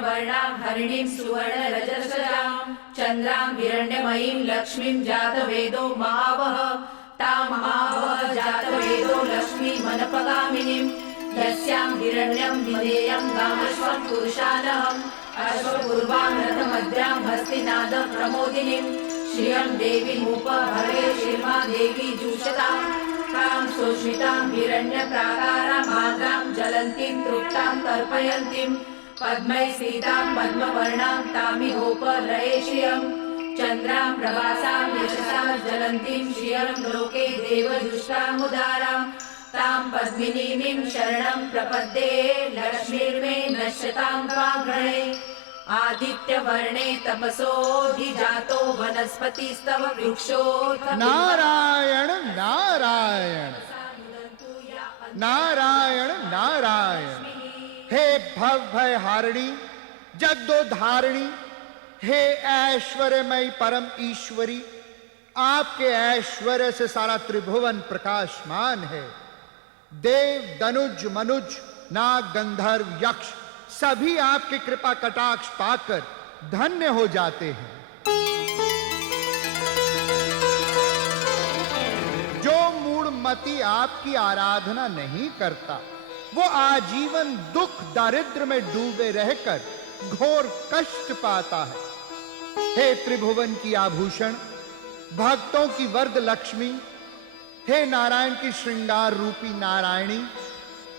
हिरण्यवर्णां हरिणीं सुवर्णरजसजां चन्द्रां हिरण्यमयीं लक्ष्मीं जातवेदो महावः तां महावः जातवेदो लक्ष्मीमनपगामिनीं यस्यां हिरण्यं विधेयं गामश्वं पुरुषानहम् अश्वपूर्वां रथमद्यां हस्तिनादं प्रमोदिनीं श्रियं देवीमुपहरे शिर्मा देवी जुषतां तां सुष्मितां हिरण्यप्राकारां भाद्रां ज्वलन्तीं तृप्तां तर्पयन्तीं पद्मैः स्थितां पद्मवर्णां तामिहोपलये श्रियं चन्द्रां प्रभासां यशसा ज्वलन्तीं श्रियं लोके देवजुष्टामुदारां तां पद्मिनीं शरणं प्रपद्ये लक्ष्मीर्मे नश्यतां त्वाग्रणे आदित्यवर्णे तपसोऽधिजातो वनस्पतिस्तव वृक्षोऽथ नारायण नारायण नारायण नारायण। हे भय हारिणी जगदोधारिणी, हे ऐश्वर्यमयी परम ईश्वरी, आपके ऐश्वर्य से सारा त्रिभुवन प्रकाशमान है। देव दनुज मनुज नाग गंधर्व यक्ष सभी आपकी कृपा कटाक्ष पाकर धन्य हो जाते हैं। जो मूढ़मती आपकी आराधना नहीं करता वो आजीवन दुख दारिद्र में डूबे रहकर घोर कष्ट पाता है। हे त्रिभुवन की आभूषण, भक्तों की वरद लक्ष्मी, हे नारायण की श्रृंगार रूपी नारायणी,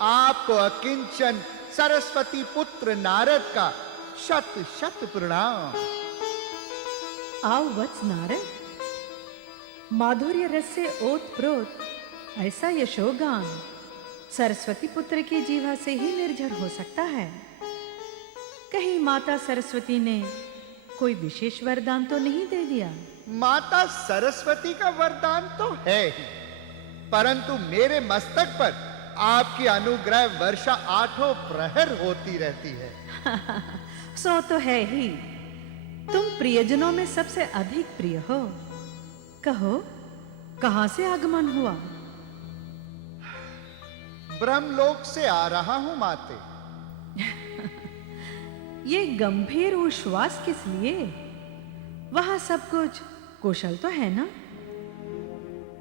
आपको अकिंचन सरस्वती पुत्र नारद का शत शत प्रणाम। आओ वत्स नारद, माधुर्य रस से ओत प्रोत ऐसा यशोगान सरस्वती पुत्र की जीवा से ही निर्झर हो सकता है। कहीं माता सरस्वती ने कोई विशेष वरदान तो नहीं दे दिया? माता सरस्वती का वरदान तो है ही, परंतु मेरे मस्तक पर आपकी अनुग्रह वर्षा आठों प्रहर होती रहती है। सो तो है ही, तुम प्रियजनों में सबसे अधिक प्रिय हो। कहो, कहां से आगमन हुआ? ब्रह्मलोक से आ रहा हूं माते। ये गंभीर उच्छ्वास किस लिए? वहां सब कुछ कुशल तो है ना?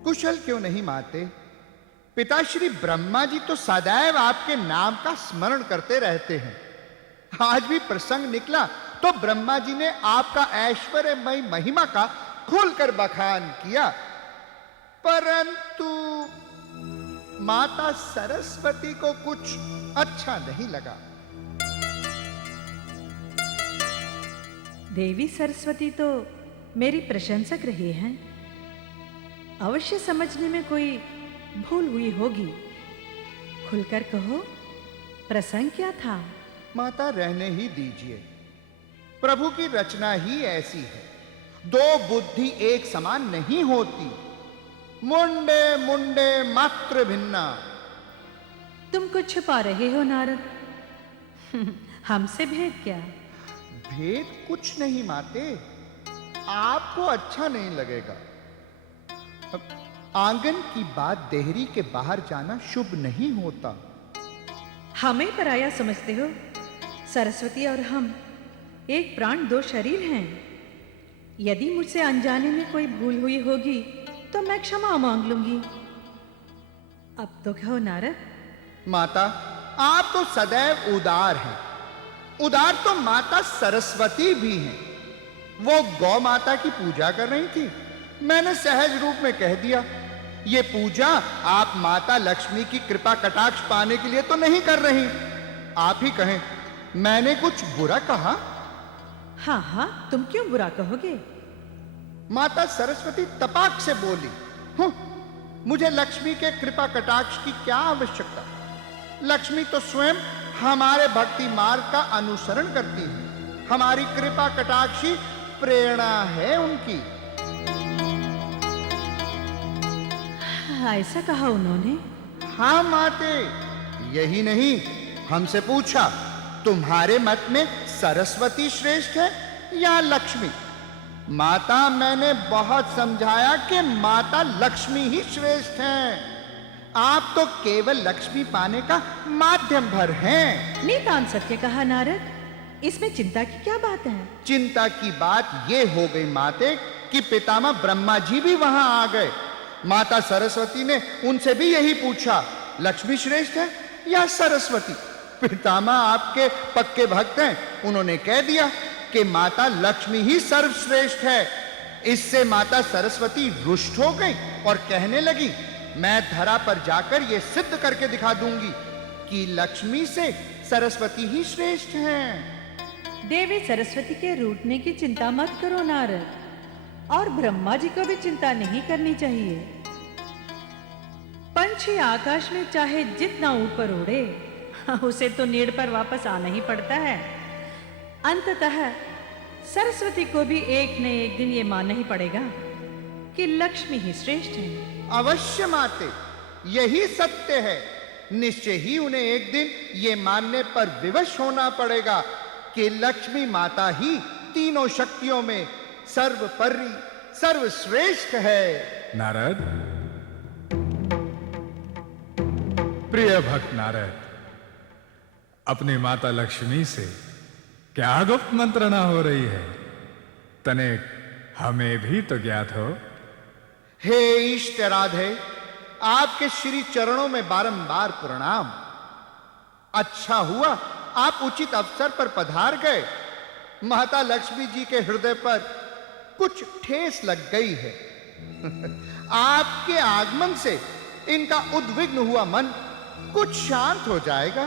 कुशल क्यों नहीं माते, पिताश्री ब्रह्मा जी तो सदैव आपके नाम का स्मरण करते रहते हैं। आज भी प्रसंग निकला तो ब्रह्मा जी ने आपका ऐश्वर्यमय महिमा का खुलकर बखान किया, परंतु माता सरस्वती को कुछ अच्छा नहीं लगा। देवी सरस्वती तो मेरी प्रशंसक रही हैं। अवश्य समझने में कोई भूल हुई होगी। खुलकर कहो, प्रसंग क्या था? माता रहने ही दीजिए, प्रभु की रचना ही ऐसी है। दो बुद्धि एक समान नहीं होती, मुंडे मुंडे मात्र भिन्ना। तुम कुछ छुपा रहे हो नारद? हमसे भेद क्या? भेद कुछ नहीं माते, आपको अच्छा नहीं लगेगा। आंगन की बात देहरी के बाहर जाना शुभ नहीं होता। हमें पराया समझते हो? सरस्वती और हम एक प्राण दो शरीर हैं। यदि मुझसे अनजाने में कोई भूल हुई होगी तो मैं क्षमा मांग लूंगी। अब तो कहो नारद। माता, आप तो सदैव उदार हैं। उदार तो माता सरस्वती भी हैं। वो गौ माता की पूजा कर रही थी, मैंने सहज रूप में कह दिया, ये पूजा आप माता लक्ष्मी की कृपा कटाक्ष पाने के लिए तो नहीं कर रही। आप ही कहें, मैंने कुछ बुरा कहा? हाँ हाँ, तुम क्यों बुरा कहोगे? माता सरस्वती तपाक से बोली, मुझे लक्ष्मी के कृपा कटाक्ष की क्या आवश्यकता? लक्ष्मी तो स्वयं हमारे भक्ति मार्ग का अनुसरण करती है। हमारी कृपा कटाक्षी प्रेरणा है उनकी। ऐसा कहा उन्होंने? हाँ माते, यही नहीं, हमसे पूछा, तुम्हारे मत में सरस्वती श्रेष्ठ है या लक्ष्मी? माता, मैंने बहुत समझाया कि माता लक्ष्मी ही श्रेष्ठ हैं। आप तो केवल लक्ष्मी पाने का माध्यम भर हैं। नितांत सत्य कहा नारद। इसमें चिंता की क्या बात है? चिंता की बात ये हो गई माते कि पितामह ब्रह्मा जी भी वहां आ गए। माता सरस्वती ने उनसे भी यही पूछा, लक्ष्मी श्रेष्ठ है या सरस्वती? पितामह आपके पक्के भक्त हैं, उन्होंने कह दिया कि माता लक्ष्मी ही सर्वश्रेष्ठ है। इससे माता सरस्वती रुष्ट हो गई और कहने लगी, मैं धरा पर जाकर यह सिद्ध करके दिखा दूंगी कि लक्ष्मी से सरस्वती ही श्रेष्ठ हैं। देवी सरस्वती के रूठने की चिंता मत करो नारद, और ब्रह्मा जी को भी चिंता नहीं करनी चाहिए। पंछी आकाश में चाहे जितना ऊपर उड़े, उसे तो नीड़ पर वापस आना ही पड़ता है। अंततः सरस्वती को भी एक न एक दिन ये मानना ही पड़ेगा कि लक्ष्मी ही श्रेष्ठ है। अवश्य माते, यही सत्य है। निश्चय ही उन्हें एक दिन ये मानने पर विवश होना पड़ेगा कि लक्ष्मी माता ही तीनों शक्तियों में सर्वपरि सर्वश्रेष्ठ है। नारद, प्रिय भक्त नारद, अपनी माता लक्ष्मी से क्या गुप्त मंत्रणा हो रही है? तनिक हमें भी तो ज्ञात हो। हे इष्ट राधे, आपके श्री चरणों में बारंबार प्रणाम। अच्छा हुआ आप उचित अवसर पर पधार गए। माता लक्ष्मी जी के हृदय पर कुछ ठेस लग गई है। आपके आगमन से इनका उद्विग्न हुआ मन कुछ शांत हो जाएगा।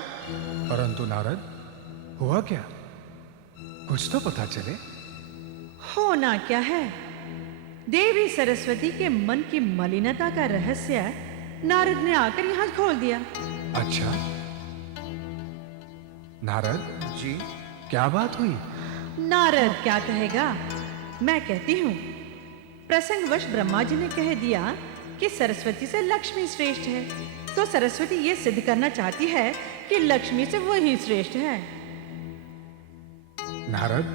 परंतु नारद, हुआ क्या? कुछ तो पता चले। होना क्या है? देवी सरस्वती के मन की मलिनता का रहस्य नारद ने आकर यहां खोल दिया। अच्छा नारद जी, क्या बात हुई? नारद क्या कहेगा, मैं कहती हूं। प्रसंगवश ब्रह्मा जी ने कह दिया कि सरस्वती से लक्ष्मी श्रेष्ठ है, तो सरस्वती ये सिद्ध करना चाहती है कि लक्ष्मी से वो ही श्रेष्ठ है। नारद,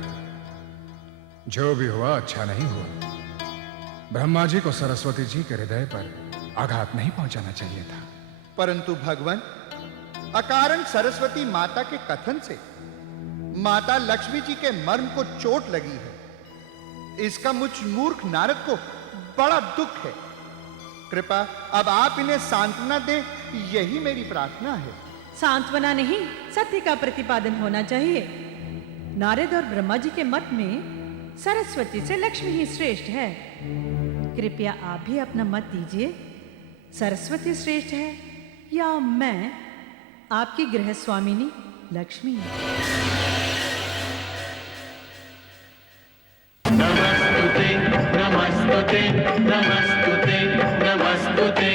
जो भी हुआ अच्छा नहीं हुआ। ब्रह्मा जी को सरस्वती जी के हृदय पर आघात नहीं पहुंचाना चाहिए था। परंतु भगवान, अकारण सरस्वती माता के कथन से माता लक्ष्मी जी के मर्म को चोट लगी है। इसका मुझ मूर्ख नारद को बड़ा दुख है। कृपा अब आप इन्हें सांत्वना दें, यही मेरी प्रार्थना है। सांत्वना नहीं, सत्य का प्रतिपादन होना चाहिए। नारद और ब्रह्मा जी के मत में सरस्वती से लक्ष्मी ही श्रेष्ठ है। कृपया आप भी अपना मत दीजिए। सरस्वती श्रेष्ठ है या मैं, आपकी गृह स्वामिनी लक्ष्मी? नमस्तुते नमस्तुते नमस्तुते नमस्तुते